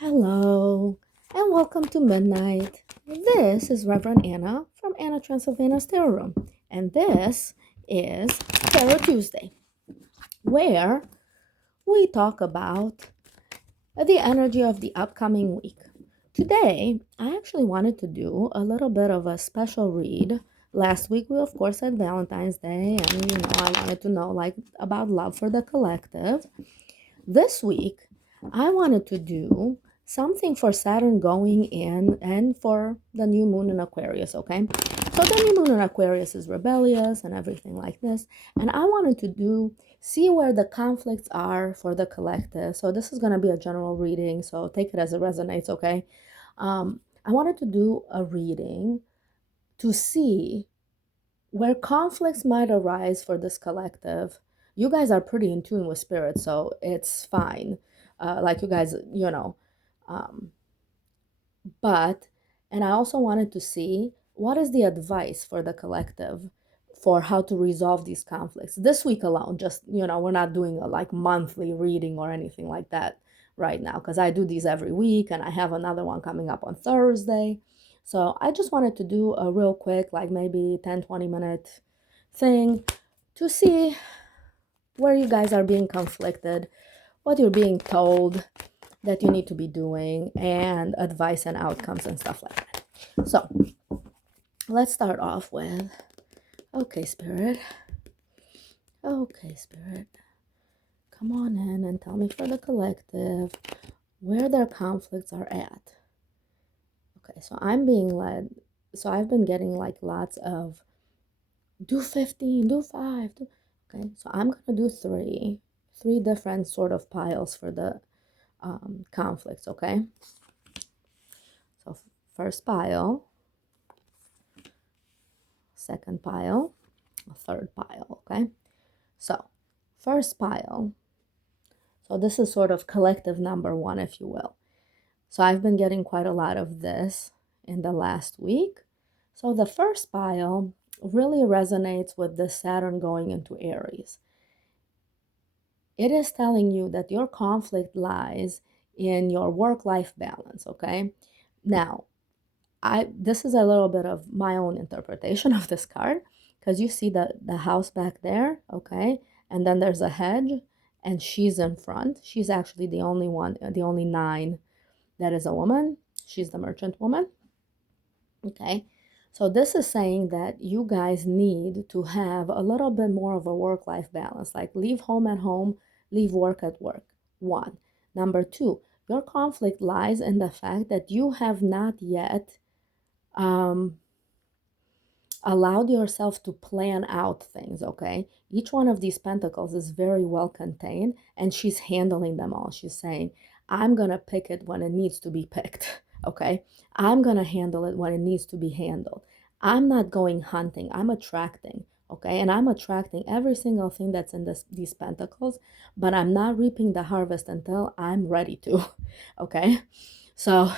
Hello, and welcome to Midnight. This is Reverend Anna from Anna Transylvania's Tarot Room, and this is Tarot Tuesday, where we talk about the energy of the upcoming week. Today, I actually wanted to do a little bit of a special read. Last week, we of course had Valentine's Day, and I wanted to know about love for the collective. This week, I wanted to do something for Saturn going in and for the new moon in Aquarius, okay? So the new moon in Aquarius is rebellious and everything like this. And I wanted to see where the conflicts are for the collective. So this is going to be a general reading, so take it as it resonates, okay? I wanted to do a reading to see where conflicts might arise for this collective. You guys are pretty in tune with spirit, so it's fine. Like you guys, um, but, and I also wanted to see what is the advice for the collective for how to resolve these conflicts this week alone. Just, we're not doing a monthly reading or anything like that right now, because I do these every week and I have another one coming up on Thursday. So I just wanted to do a real quick, maybe 10-20 minute thing to see where you guys are being conflicted, what you're being told that you need to be doing, and advice and outcomes and stuff like that. So let's start off with, okay, Spirit, come on in and tell me for the collective where their conflicts are at. Okay, so I'm being led, so I've been getting lots of do 15, do 5, okay, so I'm gonna do three different sort of piles for the conflicts, okay? So first pile, second pile, a third pile, okay? So first pile, so this is sort of collective number one, if you will. So I've been getting quite a lot of this in the last week. So the first pile really resonates with the Saturn going into Aries. It is telling you that your conflict lies in your work-life balance, okay? Now, this is a little bit of my own interpretation of this card, because you see the house back there, okay? And then there's a hedge, and she's in front. She's actually the only one, the only 9 that is a woman. She's the merchant woman, okay? So this is saying that you guys need to have a little bit more of a work-life balance, like leave home at home, leave work at work, 1. Number 2, your conflict lies in the fact that you have not yet allowed yourself to plan out things, okay? Each one of these pentacles is very well contained, and she's handling them all. She's saying, I'm gonna pick it when it needs to be picked, okay? I'm gonna handle it when it needs to be handled. I'm not going hunting, I'm attracting, okay? And I'm attracting every single thing that's in these pentacles, but I'm not reaping the harvest until I'm ready to, okay? So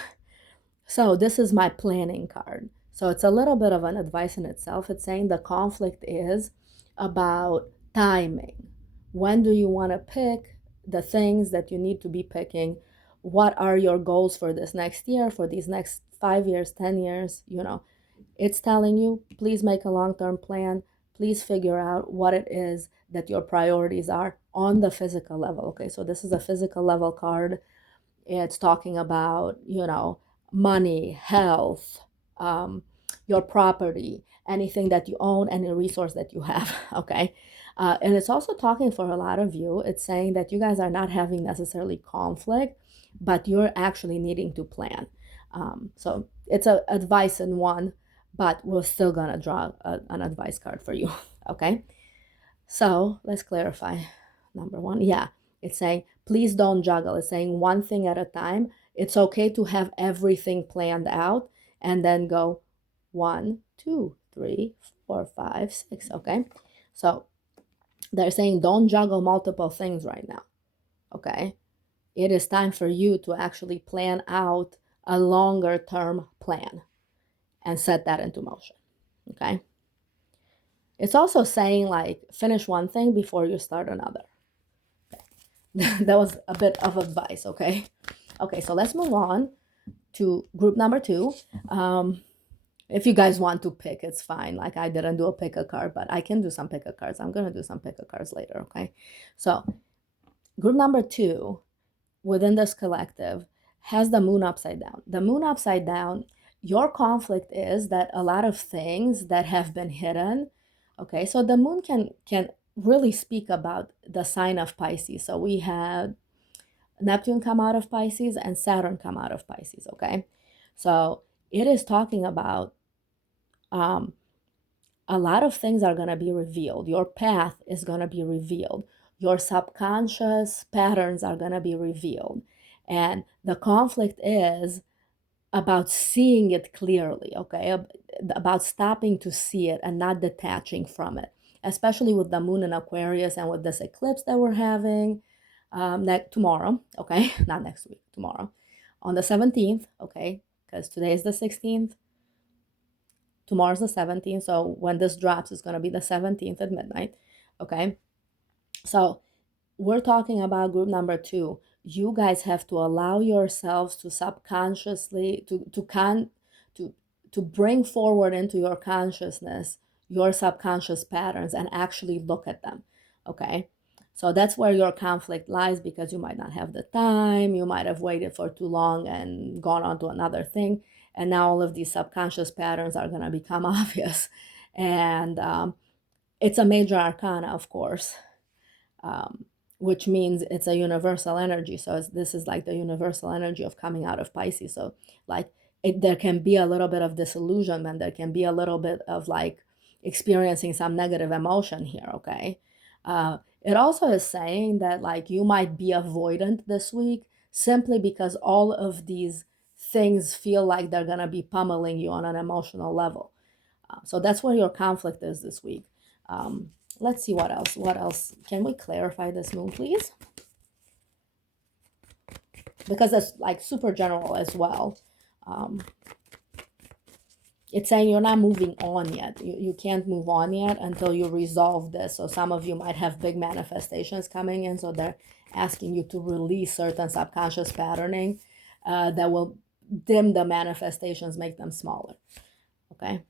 this is my planning card. So it's a little bit of an advice in itself. It's saying the conflict is about timing. When do you want to pick the things that you need to be picking? What are your goals for this next year, for these next 5 years, 10 years? It's telling you, please make a long-term plan. Please figure out what it is that your priorities are on the physical level. Okay, so this is a physical level card. It's talking about, money, health, your property, anything that you own, any resource that you have, okay? And it's also talking for a lot of you. It's saying that you guys are not having necessarily conflict, but you're actually needing to plan. So it's a advice in one, but we're still gonna draw an advice card for you, okay? So let's clarify. Number 1, yeah, it's saying, please don't juggle. It's saying one thing at a time. It's okay to have everything planned out and then go 1, 2, 3, 4, 5, 6, okay? So they're saying don't juggle multiple things right now, okay? It is time for you to actually plan out a longer term plan and set that into motion, okay? It's also saying finish one thing before you start another. That was a bit of advice, okay? Okay, so let's move on to group number 2. If you guys want to pick, it's fine. Like I didn't do a pick a card, but I can do some pick a cards. I'm going to do some pick a cards later, okay? So group number 2 within this collective has the moon upside down. The moon upside down, your conflict is that a lot of things that have been hidden, okay? So the moon can really speak about the sign of Pisces. So we had Neptune come out of Pisces and Saturn come out of Pisces, okay? So it is talking about a lot of things are going to be revealed. Your path is going to be revealed. Your subconscious patterns are going to be revealed. And the conflict is about seeing it clearly, okay? About stopping to see it and not detaching from it, especially with the moon in Aquarius and with this eclipse that we're having tomorrow, okay? Not next week, tomorrow. On the 17th, okay? Because today is the 16th. Tomorrow's the 17th. So when this drops, it's going to be the 17th at midnight, okay? So we're talking about group number 2. You guys have to allow yourselves to subconsciously to bring forward into your consciousness your subconscious patterns and actually look at them, okay? So that's where your conflict lies, because you might not have the time, you might have waited for too long and gone on to another thing, and now all of these subconscious patterns are going to become obvious. And it's a major arcana, of course, which means it's a universal energy. So this is like the universal energy of coming out of Pisces. So like there can be a little bit of disillusionment. There can be a little bit of like experiencing some negative emotion here, okay? It also is saying that like you might be avoidant this week simply because all of these things feel like they're going to be pummeling you on an emotional level. So that's where your conflict is this week. Let's see what else. What else? Can we clarify this moon, please? Because that's like super general as well. It's saying you're not moving on yet. You can't move on yet until you resolve this. So some of you might have big manifestations coming in. So they're asking you to release certain subconscious patterning that will dim the manifestations, make them smaller. Okay.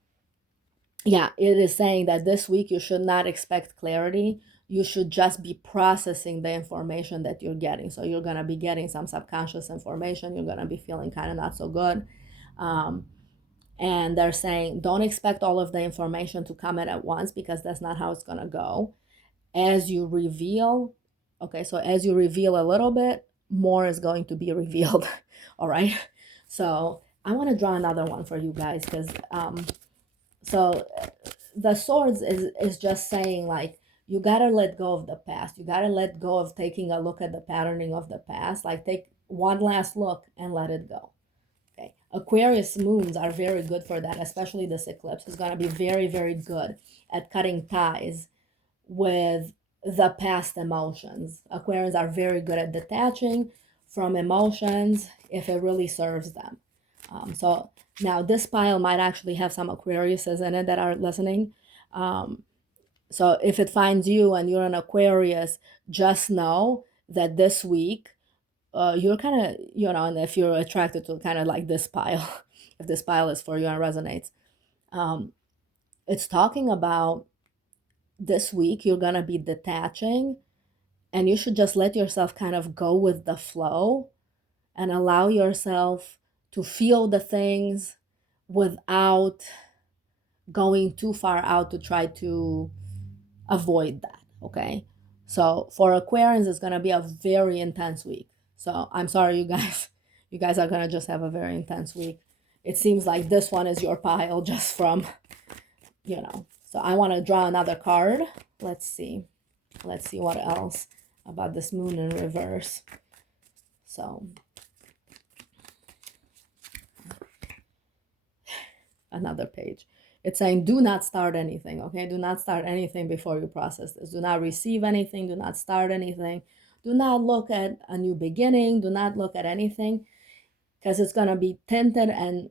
Yeah, it is saying that this week you should not expect clarity. You should just be processing the information that you're getting. So you're going to be getting some subconscious information. You're going to be feeling kind of not so good. And they're saying, don't expect all of the information to come in at once, because that's not how it's going to go. As you reveal, okay, so as you reveal a little bit, more is going to be revealed. All right. So I want to draw another one for you guys, because so the swords is just saying like you gotta let go of the past. You gotta let go of taking a look at the patterning of the past. Like take one last look and let it go. Okay. Aquarius moons are very good for that, especially this eclipse is gonna be very, very good at cutting ties with the past emotions. Aquarians are very good at detaching from emotions if it really serves them. So now this pile might actually have some Aquariuses in it that are listening. So if it finds you and you're an Aquarius, just know that this week you're kind of, and if you're attracted to kind of like this pile, if this pile is for you and resonates, it's talking about this week you're going to be detaching, and you should just let yourself kind of go with the flow and allow yourself to feel the things without going too far out to try to avoid that, okay? So for Aquarians, it's going to be a very intense week. So I'm sorry, you guys. You guys are going to just have a very intense week. It seems like this one is your pile just from, So I want to draw another card. Let's see. Let's see what else about this moon in reverse. So another page. It's saying do not start anything, okay? Do not start anything before you process this. Do not receive anything. Do not start anything. Do not look at a new beginning. Do not look at anything, because it's going to be tinted and,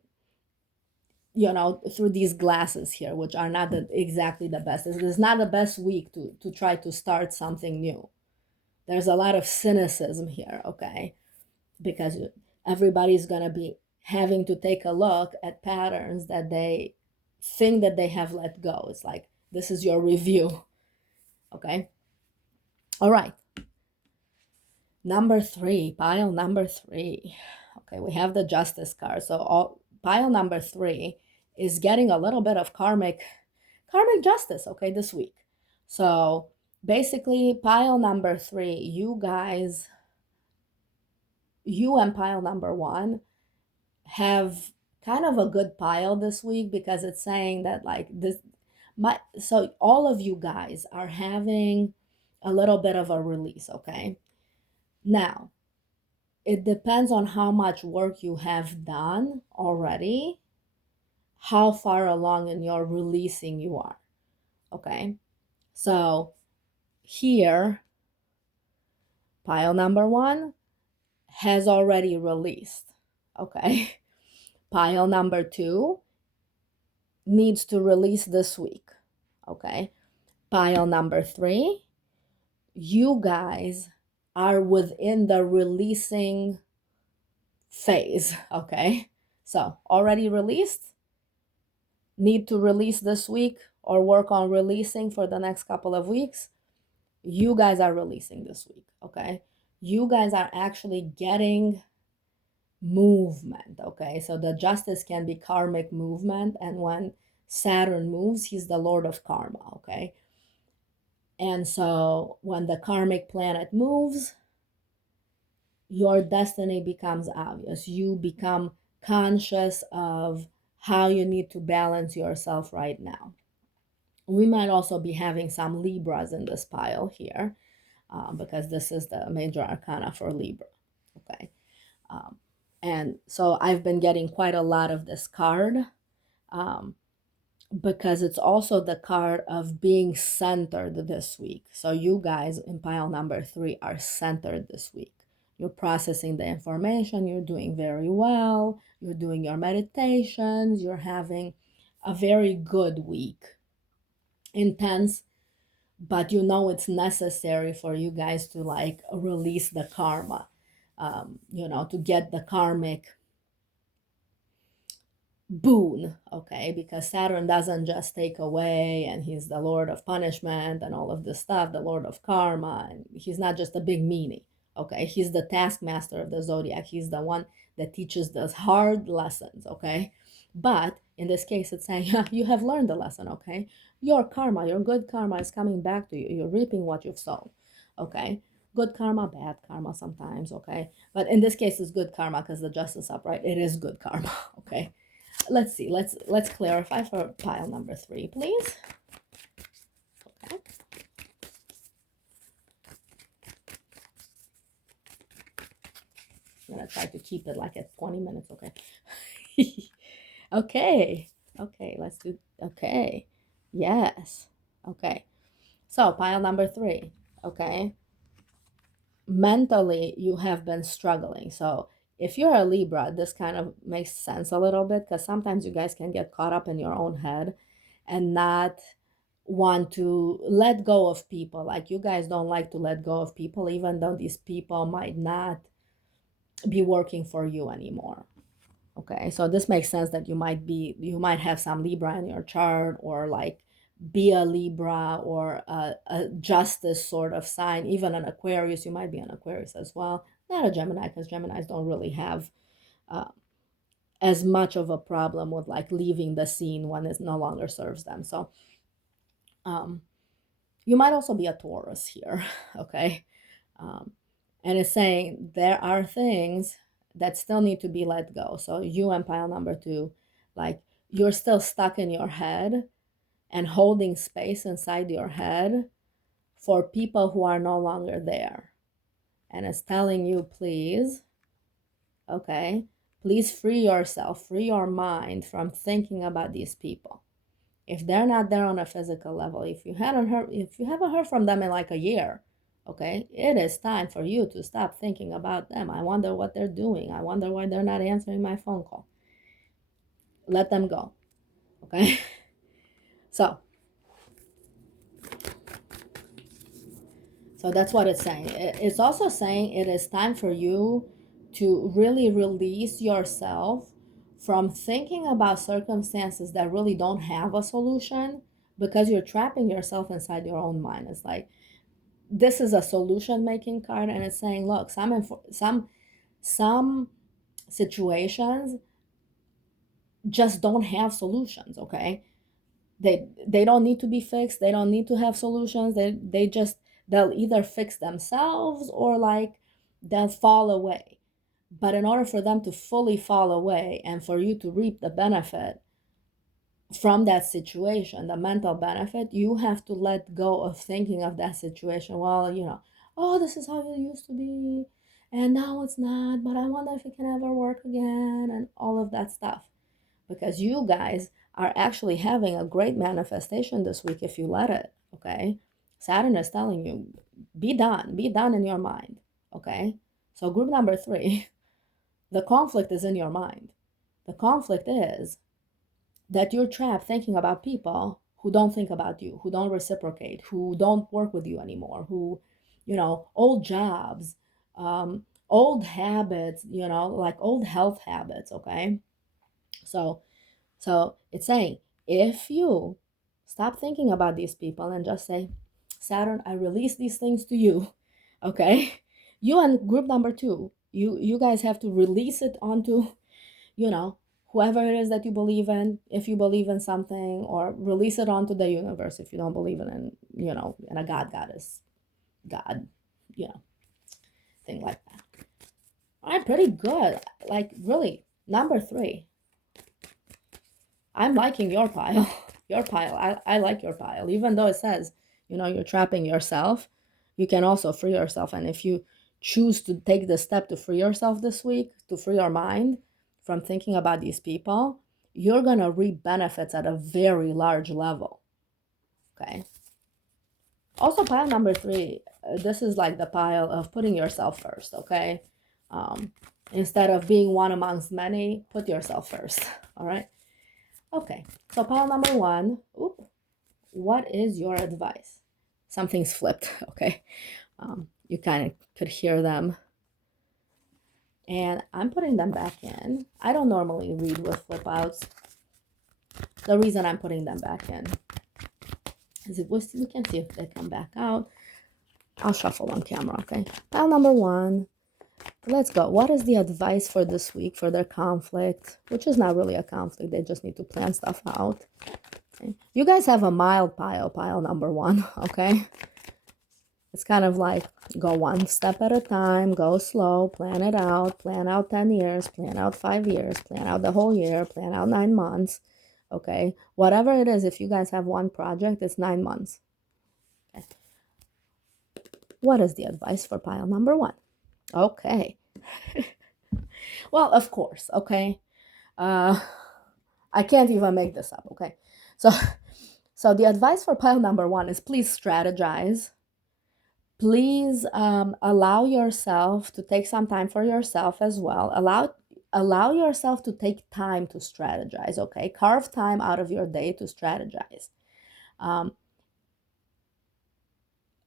through these glasses here, which are not exactly the best. This is not the best week to try to start something new. There's a lot of cynicism here, okay? because everybody's going to be having to take a look at patterns that they think that they have let go. It's like, this is your review. Okay. All right. Number 3, pile number 3. Okay, we have the Justice card. So pile number 3 is getting a little bit of karmic justice, okay, this week. So basically, pile number 3, you and pile number 1 have kind of a good pile this week, because it's saying that like this, so all of you guys are having a little bit of a release, okay? Now, it depends on how much work you have done already, how far along in your releasing you are, okay? So here, pile number 1 has already released, okay? Pile number 2 needs to release this week, okay? Pile number 3, you guys are within the releasing phase, okay? So already released, need to release this week or work on releasing for the next couple of weeks. You guys are releasing this week, okay? You guys are actually getting movement, okay? So the Justice can be karmic movement, and when Saturn moves, he's the Lord of Karma, okay? And so when the karmic planet moves, your destiny becomes obvious. You become conscious of how you need to balance yourself right now. We might also be having some Libras in this pile here, because this is the major arcana for Libra, okay? And so I've been getting quite a lot of this card, because it's also the card of being centered this week. So you guys in pile number 3 are centered this week. You're processing the information, you're doing very well, you're doing your meditations, you're having a very good week. Intense, but you know it's necessary for you guys to like release the karma, to get the karmic boon, okay? Because Saturn doesn't just take away and he's the Lord of punishment and all of this stuff, the Lord of karma, and he's not just a big meanie, okay? He's the taskmaster of the zodiac. He's the one that teaches those hard lessons, okay? But in this case, it's saying, you have learned the lesson, okay? Your karma, your good karma is coming back to you. You're reaping what you've sown, okay? Good karma, bad karma sometimes, okay? But in this case, it's good karma because the Justice upright, it is good karma, okay? Let's see, let's clarify for pile number 3, please. Okay. I'm gonna try to keep it like at 20 minutes, okay? Okay, let's do, okay, yes, okay. So pile number 3, okay? Mentally, you have been struggling. So if you're a Libra, this kind of makes sense a little bit, because sometimes you guys can get caught up in your own head and not want to let go of people. Like, you guys don't like to let go of people, even though these people might not be working for you anymore. Okay, so this makes sense that you might have some Libra in your chart, or like be a Libra or a Justice sort of sign. Even an Aquarius, you might be an Aquarius as well. Not a Gemini, because Geminis don't really have as much of a problem with like leaving the scene when it no longer serves them. So you might also be a Taurus here, okay? And it's saying there are things that still need to be let go. So you and pile number 2, like, you're still stuck in your head and holding space inside your head for people who are no longer there. And it's telling you, please, okay, please free yourself, free your mind from thinking about these people. If they're not there on a physical level, if you haven't heard from them in like a year, okay, it is time for you to stop thinking about them. I wonder what they're doing. I wonder why they're not answering my phone call. Let them go, okay? So that's what it's saying. It's also saying it is time for you to really release yourself from thinking about circumstances that really don't have a solution, because you're trapping yourself inside your own mind. It's like, this is a solution making card, and it's saying, look, some situations just don't have solutions, okay? They don't need to be fixed, they don't need to have solutions, they'll either fix themselves, or like they'll fall away. But in order for them to fully fall away and for you to reap the benefit from that situation, the mental benefit, you have to let go of thinking of that situation, well, oh, this is how it used to be, and now it's not, but I wonder if it can ever work again, and all of that stuff. Because you guys are actually having a great manifestation this week if you let it, okay? Saturn is telling you, be done in your mind, okay? So group number 3, the conflict is in your mind. The conflict is that you're trapped thinking about people who don't think about you, who don't reciprocate, who don't work with you anymore, who, old jobs, old habits, like old health habits, okay? So it's saying, if you stop thinking about these people and just say, Saturn, I release these things to you, okay? You and group number 2, you guys have to release it onto, whoever it is that you believe in, if you believe in something, or release it onto the universe if you don't believe in a God, goddess, God, thing like that. All right, pretty good. Like, really, number 3. I'm liking your pile. Your pile. I like your pile. Even though it says, you're trapping yourself, you can also free yourself. And if you choose to take the step to free yourself this week, to free your mind from thinking about these people, you're going to reap benefits at a very large level. Okay. Also, pile number 3, this is like the pile of putting yourself first. Okay. Instead of being one amongst many, put yourself first. All right. Okay, so pile number 1, what is your advice? Something's flipped, okay? You kind of could hear them. And I'm putting them back in. I don't normally read with flip outs. The reason I'm putting them back in is we can see if they come back out. I'll shuffle on camera, okay? Pile number 1. Let's go. What is the advice for this week for their conflict? Which is not really a conflict. They just need to plan stuff out. Okay. You guys have a mild pile number 1, okay? It's kind of like go one step at a time, go slow, plan it out, plan out 10 years, plan out 5 years, plan out the whole year, plan out 9 months, okay? Whatever it is, if you guys have one project, it's 9 months. Okay. What is the advice for pile number 1? Okay. Well, of course, okay? I can't even make this up, okay? So the advice for pile number 1 is please strategize. Please allow yourself to take some time for yourself as well. Allow yourself to take time to strategize, okay? Carve time out of your day to strategize.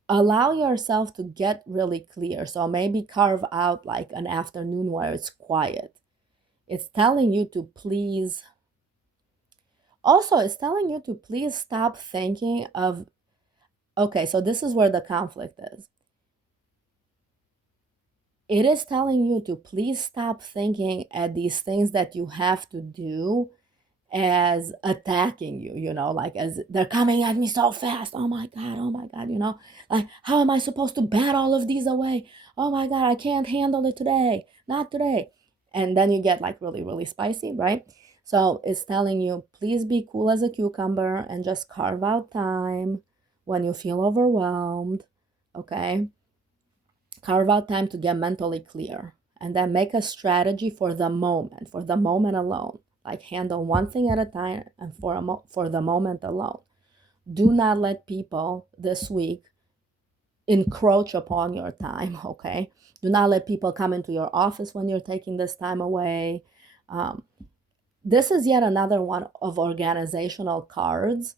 Allow yourself to get really clear. So maybe carve out like an afternoon where it's quiet. It's telling you to please. Also, it's telling you to please stop thinking of, okay, so this is where the conflict is. It is telling you to please stop thinking at these things that you have to do as attacking you, like as they're coming at me so fast. Oh my God, like how am I supposed to bat all of these away? Oh my God, I can't handle it today. Not today. And then you get like really, really spicy, right? So it's telling you, please be cool as a cucumber and just carve out time when you feel overwhelmed, okay? Carve out time to get mentally clear, and then make a strategy for the moment alone. Like handle one thing at a time and for the moment alone. Do not let people this week encroach upon your time, okay? Do not let people come into your office when you're taking this time away. This is yet another one of organizational cards,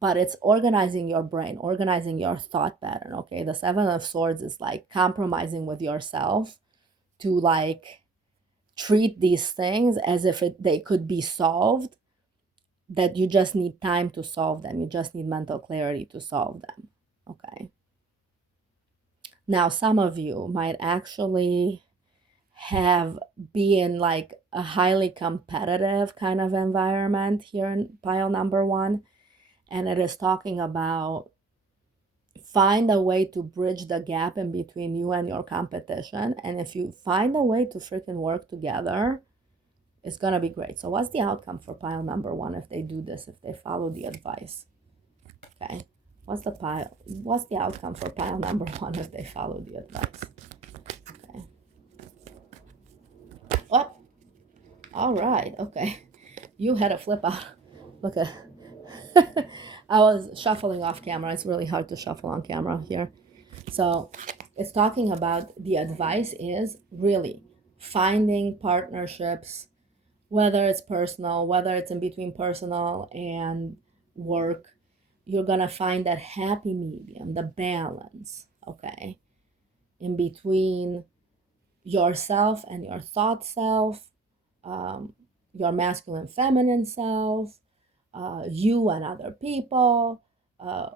but it's organizing your brain, organizing your thought pattern, okay? The 7 of Swords is like compromising with yourself to like treat these things as if they could be solved, that you just need time to solve them. You just need mental clarity to solve them. Okay. Now, some of you might actually have be in like a highly competitive kind of environment here in pile number one. And it is talking about find a way to bridge the gap in between you and your competition. And if you find a way to freaking work together, it's going to be great. So what's the outcome for pile number one if they do this, if they follow the advice? Okay. What's the outcome for pile number one if they follow the advice? Okay. Oh, all right. Okay. You had a flip out. Look at I was shuffling off camera. It's really hard to shuffle on camera here. So it's talking about the advice is really finding partnerships, whether it's personal, whether it's in between personal and work. You're going to find that happy medium, the balance, okay, in between yourself and your thought self, your masculine, feminine self, you and other people,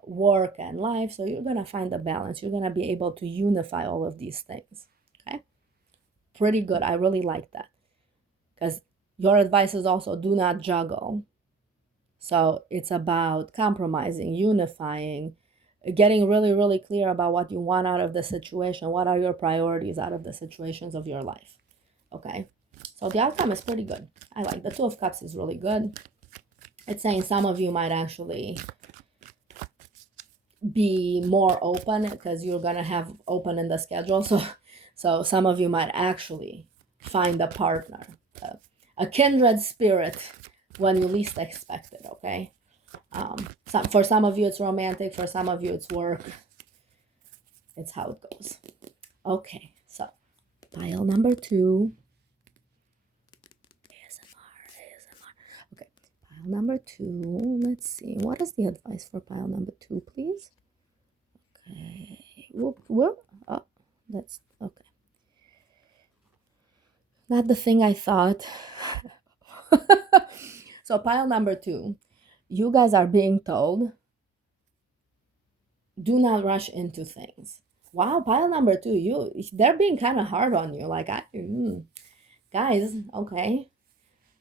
work and life. So you're going to find the balance. You're going to be able to unify all of these things. Okay. Pretty good. I really like that, because your advice is also do not juggle. So it's about compromising, unifying, getting really, really clear about what you want out of the situation. What are your priorities out of the situations of your life? Okay. So the outcome is pretty good. I like the Two of Cups is really good. It's saying some of you might actually be more open because you're going to have open in the schedule. So some of you might actually find a partner, a kindred spirit when you least expect it, okay? For some of you, it's romantic. For some of you, it's work. It's how it goes. Okay, so pile number two. Okay, pile number two. Let's see. What is the advice for pile number two, please? Okay. Whoop. Oh, that's okay. Not the thing I thought. So pile number two, you guys are being told, do not rush into things. Wow, pile number two, they're being kind of hard on you. Like, guys, okay.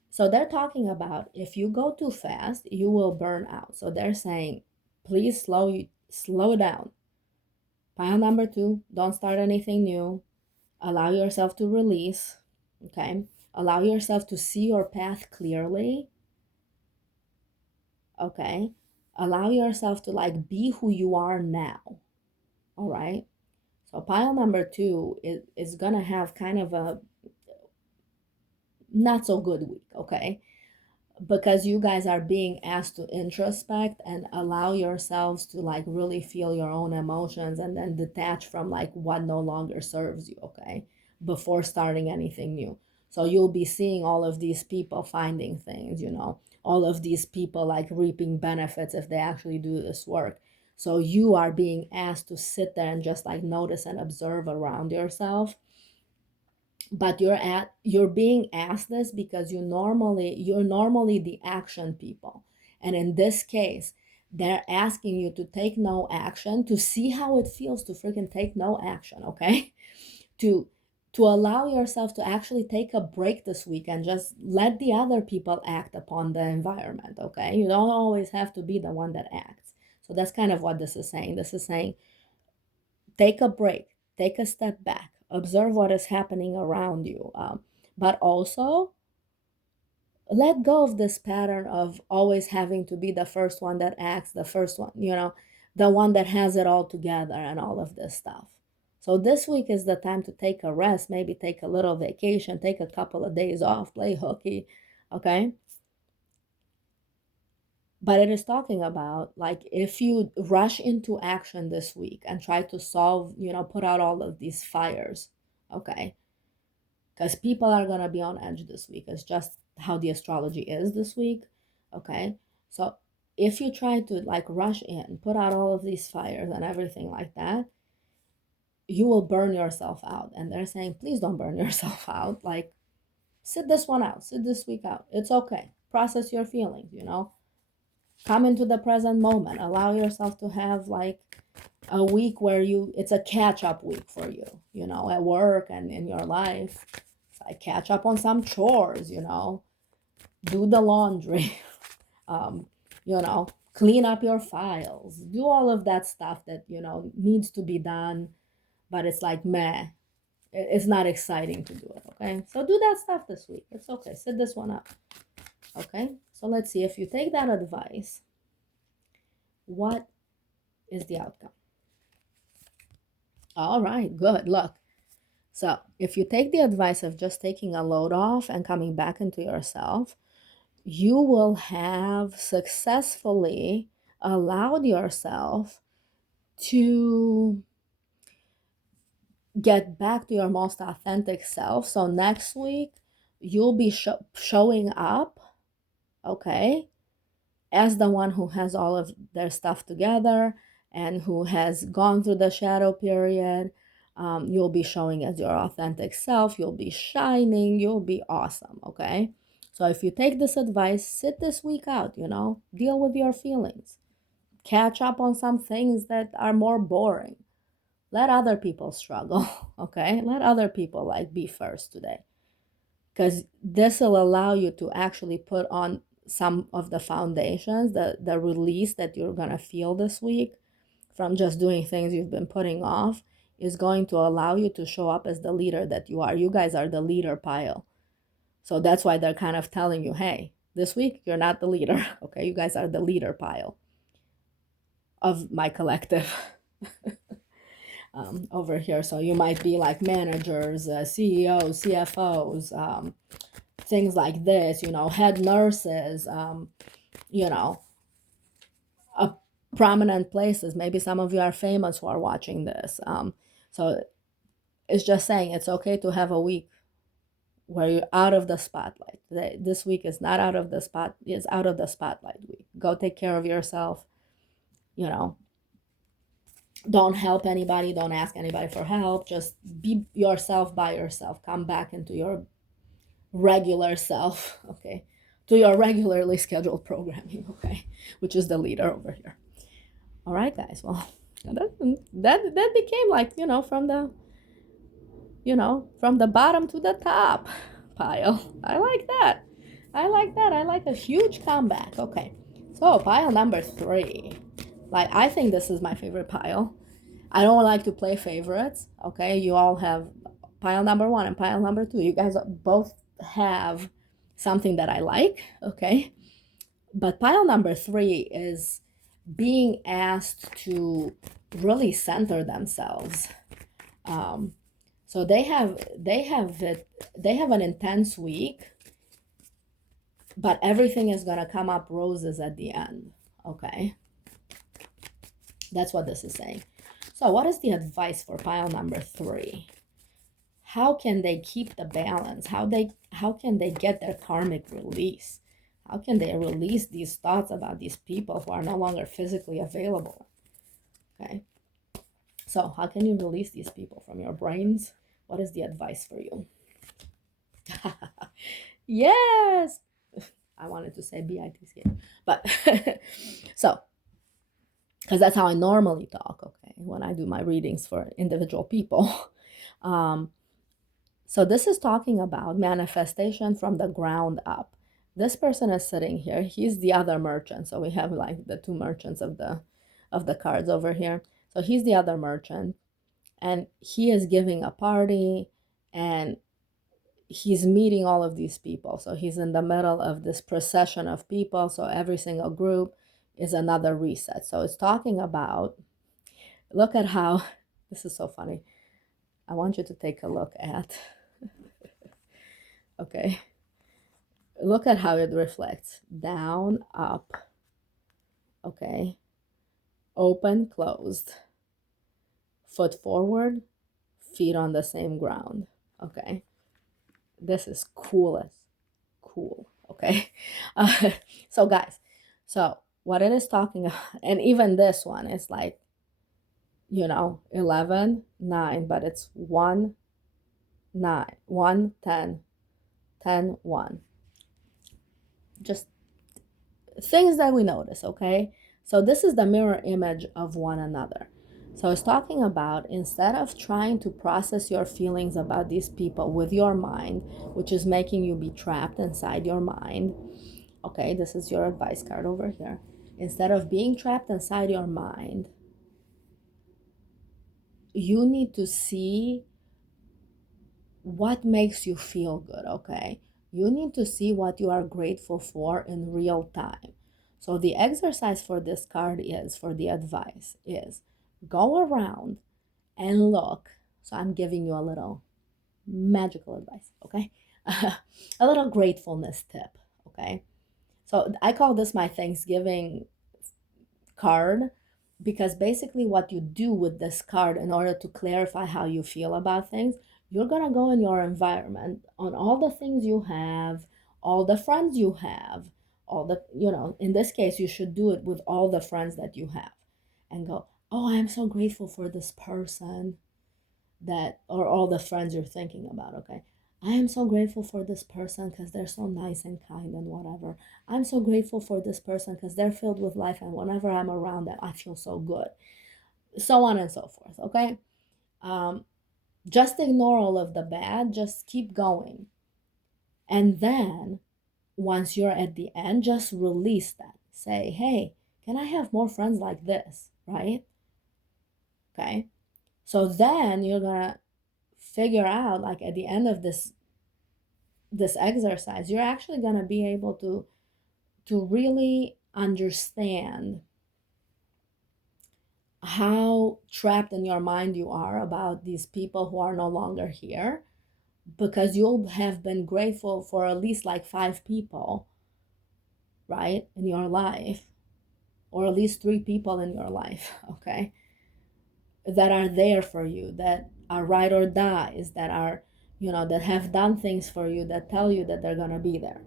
So they're talking about if you go too fast, you will burn out. So they're saying, please slow down. Pile number two, don't start anything new. Allow yourself to release, okay? Allow yourself to see your path clearly, okay? Allow yourself to like be who you are now, all right? So pile number two is gonna have kind of a not so good week, okay? Because you guys are being asked to introspect and allow yourselves to like really feel your own emotions and then detach from like what no longer serves you, okay, before starting anything new. So you'll be seeing all of these people finding things, all of these people like reaping benefits if they actually do this work. So you are being asked to sit there and just like notice and observe around yourself, but you're being asked this because you're normally the action people, and in this case they're asking you to take no action, to see how it feels to freaking take no action, okay? to allow yourself to actually take a break this week and just let the other people act upon the environment, okay? You don't always have to be the one that acts. So that's kind of what this is saying. This is saying take a break, take a step back, observe what is happening around you, but also let go of this pattern of always having to be the first one that acts, the first one, the one that has it all together and all of this stuff. So this week is the time to take a rest, maybe take a little vacation, take a couple of days off, play hooky, okay? But it is talking about like if you rush into action this week and try to solve, put out all of these fires, okay? Because people are going to be on edge this week. It's just how the astrology is this week, okay? So if you try to like rush in, put out all of these fires and everything like that, you will burn yourself out. And they're saying, please don't burn yourself out. Like, sit this one out, sit this week out. It's okay. Process your feelings, come into the present moment. Allow yourself to have like a week where it's a catch up week for you, at work and in your life. It's like catch up on some chores, do the laundry, um, clean up your files, do all of that stuff that, needs to be done, but it's like, meh, it's not exciting to do it. Okay. So do that stuff this week. It's okay. Sit this one up. Okay. So let's see if you take that advice, what is the outcome? All right, good. Look. So if you take the advice of just taking a load off and coming back into yourself, you will have successfully allowed yourself to get back to your most authentic self. So next week, you'll be showing up, okay, as the one who has all of their stuff together and who has gone through the shadow period. You'll be showing as your authentic self. You'll be shining. You'll be awesome, okay? So if you take this advice, sit this week out, deal with your feelings. Catch up on some things that are more boring. Let other people struggle, okay? Let other people like be first today. Because this will allow you to actually put on some of the foundations, the release that you're going to feel this week from just doing things you've been putting off is going to allow you to show up as the leader that you are. You guys are the leader pile. So that's why they're kind of telling you, hey, this week you're not the leader. Okay, you guys are the leader pile of my collective. Over here. So you might be like managers, CEOs, CFOs, things like this, head nurses, prominent places. Maybe some of you are famous who are watching this. So it's just saying it's okay to have a week where you're out of the spotlight. This week is not out of the it's out of the spotlight week. Go take care of yourself, don't help anybody, don't ask anybody for help, just be yourself by yourself. Come back into your regular self, okay, to your regularly scheduled programming, okay, which is the leader over here. All right, guys, well, that became like, from the bottom to the top pile. I like that. I like a huge comeback. Okay, so pile number 3. Like, I think this is my favorite pile. I don't like to play favorites, okay? You all have pile number 1 and pile number 2. You guys both have something that I like, okay? But pile number 3 is being asked to really center themselves. So they have an intense week, but everything is gonna come up roses at the end, okay? That's what this is saying. So what is the advice for pile number 3? How can they keep the balance? How can they get their karmic release? How can they release these thoughts about these people who are no longer physically available? Okay. So how can you release these people from your brains? What is the advice for you? Yes. I wanted to say BITC, but so, because that's how I normally talk, okay, when I do my readings for individual people. So this is talking about manifestation from the ground up. This person is sitting here. He's the other merchant. So we have like the 2 merchants of the cards over here. So he's the other merchant, and he is giving a party, and he's meeting all of these people. So he's in the middle of this procession of people. So every single group is another reset. So it's talking about, look at how, this is so funny. I want you to take a look at, okay, look at how it reflects. Down, up, okay, open, closed, foot forward, feet on the same ground, okay. This is cool as cool, okay. So guys, so what it is talking about, and even this one is like, 11, 9, but it's 1, 9, 1, 10, 10, 1. Just things that we notice, okay? So this is the mirror image of one another. So it's talking about, instead of trying to process your feelings about these people with your mind, which is making you be trapped inside your mind, okay, this is your advice card over here. Instead of being trapped inside your mind, you need to see what makes you feel good, okay? You need to see what you are grateful for in real time. So the exercise for this card is, for the advice, is go around and look. So I'm giving you a little magical advice, okay? A little gratefulness tip, okay? So I call this my Thanksgiving card, because basically what you do with this card in order to clarify how you feel about things, you're going to go in your environment on all the things you have, all the friends you have, all the, in this case, you should do it with all the friends that you have, and go, oh, I'm so grateful for this person, that, or all the friends you're thinking about, okay? I am so grateful for this person because they're so nice and kind and whatever. I'm so grateful for this person because they're filled with life, and whenever I'm around them, I feel so good. So on and so forth, okay? Just ignore all of the bad, just keep going. And then once you're at the end, just release that. Say, hey, can I have more friends like this, right? Okay. So then you're gonna figure out, like, at the end of this exercise, you're actually going to be able to really understand how trapped in your mind you are about these people who are no longer here, because you'll have been grateful for at least like 5 people, right, in your life, or at least 3 people in your life, okay, that are there for you, that are ride or dies, that are, that have done things for you, that tell you that they're going to be there.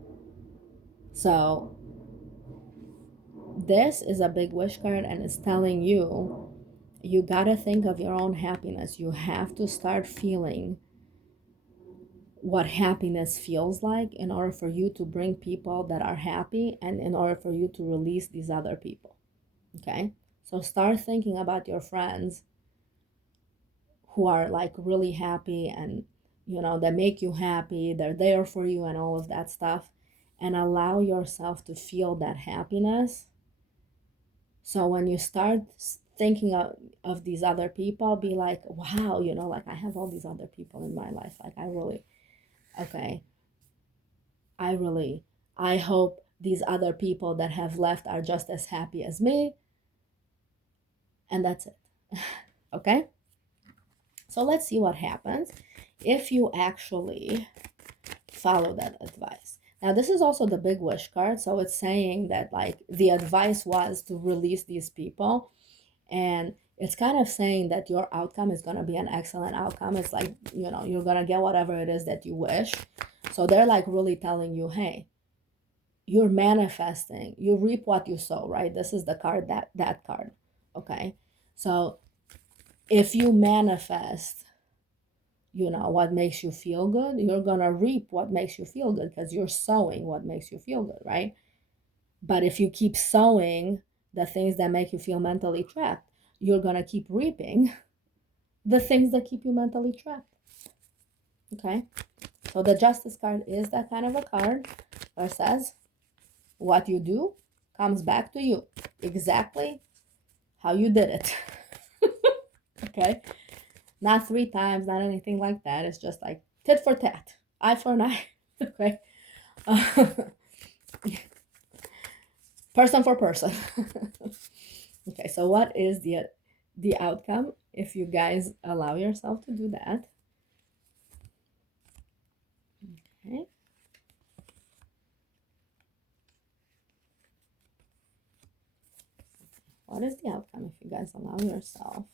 So this is a big wish card, and it's telling you, you gotta think of your own happiness. You have to start feeling what happiness feels like in order for you to bring people that are happy, and in order for you to release these other people. Okay? So start thinking about your friends who are like really happy, and that make you happy, they're there for you and all of that stuff, and allow yourself to feel that happiness. So when you start thinking of these other people, be like, wow, like, I have all these other people in my life. Like, okay, I hope these other people that have left are just as happy as me. And that's it. Okay? So let's see what happens if you actually follow that advice. Now, this is also the big wish card. So it's saying that, like, the advice was to release these people. And it's kind of saying that your outcome is going to be an excellent outcome. It's like, you're going to get whatever it is that you wish. So they're like really telling you, hey, you're manifesting, you reap what you sow, right? This is the card, that card. Okay. So if you manifest, what makes you feel good, you're going to reap what makes you feel good, because you're sowing what makes you feel good, right? But if you keep sowing the things that make you feel mentally trapped, you're going to keep reaping the things that keep you mentally trapped. Okay? So the Justice card is that kind of a card that says what you do comes back to you exactly how you did it. Okay? Not 3 times, not anything like that. It's just like tit for tat, eye for an eye. Okay? Person for person. Okay, so what is the outcome if you guys allow yourself to do that? Okay. What is the outcome if you guys allow yourself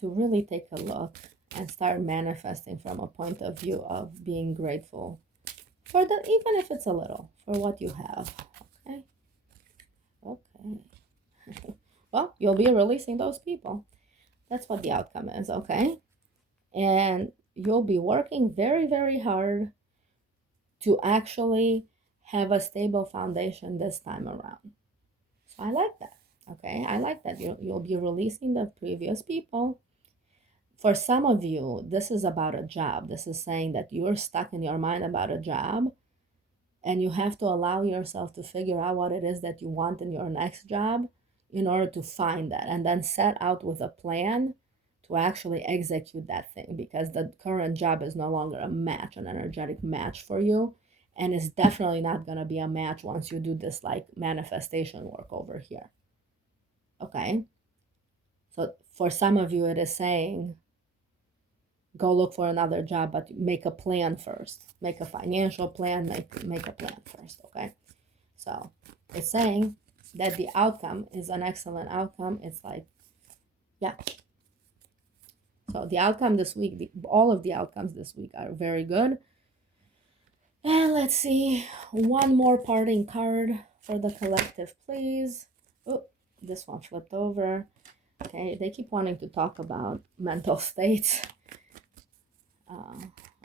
to really take a look and start manifesting from a point of view of being grateful for the, even if it's a little, for what you have? Okay. Okay. Well, you'll be releasing those people. That's what the outcome is, okay? And you'll be working very, very hard to actually have a stable foundation this time around. So I like that. Okay, I like that. You'll be releasing the previous people. For some of you, this is about a job. This is saying that you're stuck in your mind about a job, and you have to allow yourself to figure out what it is that you want in your next job in order to find that, and then set out with a plan to actually execute that thing, because the current job is no longer a match, an energetic match for you, and it's definitely not going to be a match once you do this like manifestation work over here. Okay, so for some of you it is saying go look for another job, but make a plan first. Make a financial plan, make a plan first, okay? So it's saying that the outcome is an excellent outcome. It's like, yeah. So the outcome this week, all of the outcomes this week are very good. And let's see, one more parting card for the collective, please. Oh, this one flipped over. Okay, they keep wanting to talk about mental states.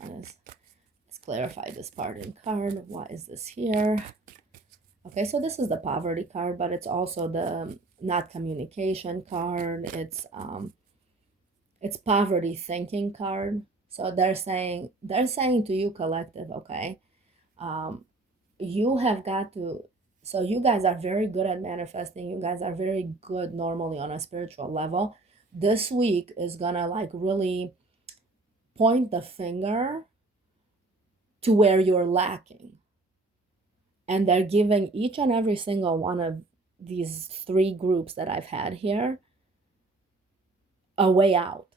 Let's clarify this parting card. Why is this here? Okay, so this is the poverty card, but it's also the not communication card. It's poverty thinking card. So they're saying to you, collective, okay, you have got to. So you guys are very good at manifesting. You guys are very good normally on a spiritual level. This week is gonna like really point the finger to where you're lacking. And they're giving each and every single one of these three groups that I've had here a way out,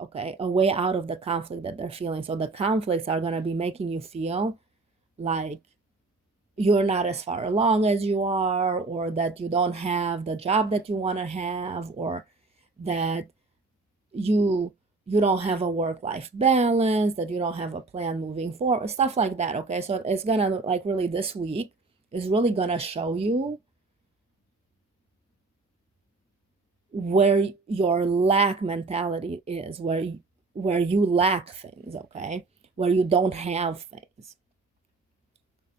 okay? A way out of the conflict that they're feeling. So the conflicts are going to be making you feel like you're not as far along as you are, or that you don't have the job that you want to have, or that you don't have a work-life balance, that you don't have a plan moving forward, stuff like that, okay? So it's gonna like really this week is really gonna show you where your lack mentality is, where you lack things, okay? Where you don't have things,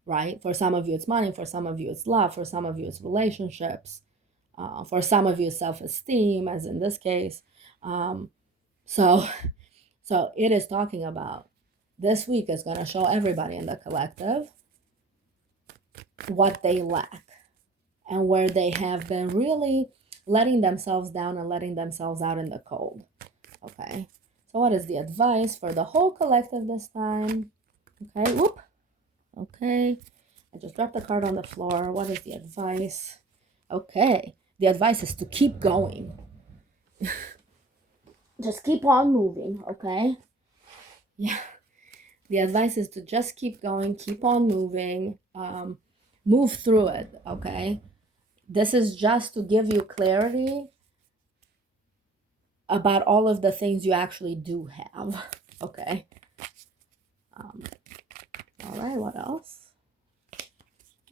right? For some of you it's money, for some of you it's love, for some of you it's relationships, for some of you self-esteem, as in this case. So it is talking about this week is going to show everybody in the collective what they lack and where they have been really letting themselves down and letting themselves out in the cold. Okay, so what is the advice for the whole collective this time? Okay, whoop. Okay, I just dropped the card on the floor. What is the advice? Okay, the advice is to keep going. Just keep on moving, okay? Yeah. The advice is to just keep going, keep on moving, move through it, okay? This is just to give you clarity about all of the things you actually do have, okay? All right, what else?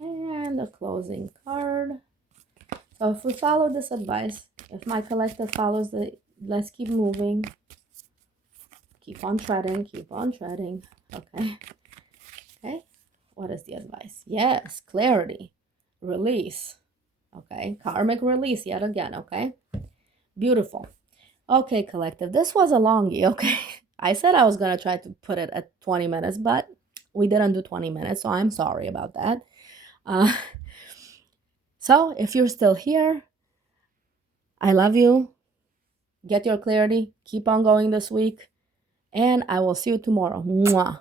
And the closing card. So if we follow this advice, if my collective follows the, let's keep moving, keep on treading, okay? Okay, what is the advice? Yes, clarity, release, okay? Karmic release yet again, okay? Beautiful. Okay, collective, this was a longie, okay? I said I was going to try to put it at 20 minutes, but we didn't do 20 minutes, so I'm sorry about that. So if you're still here, I love you. Get your clarity. Keep on going this week. And I will see you tomorrow. Mwah.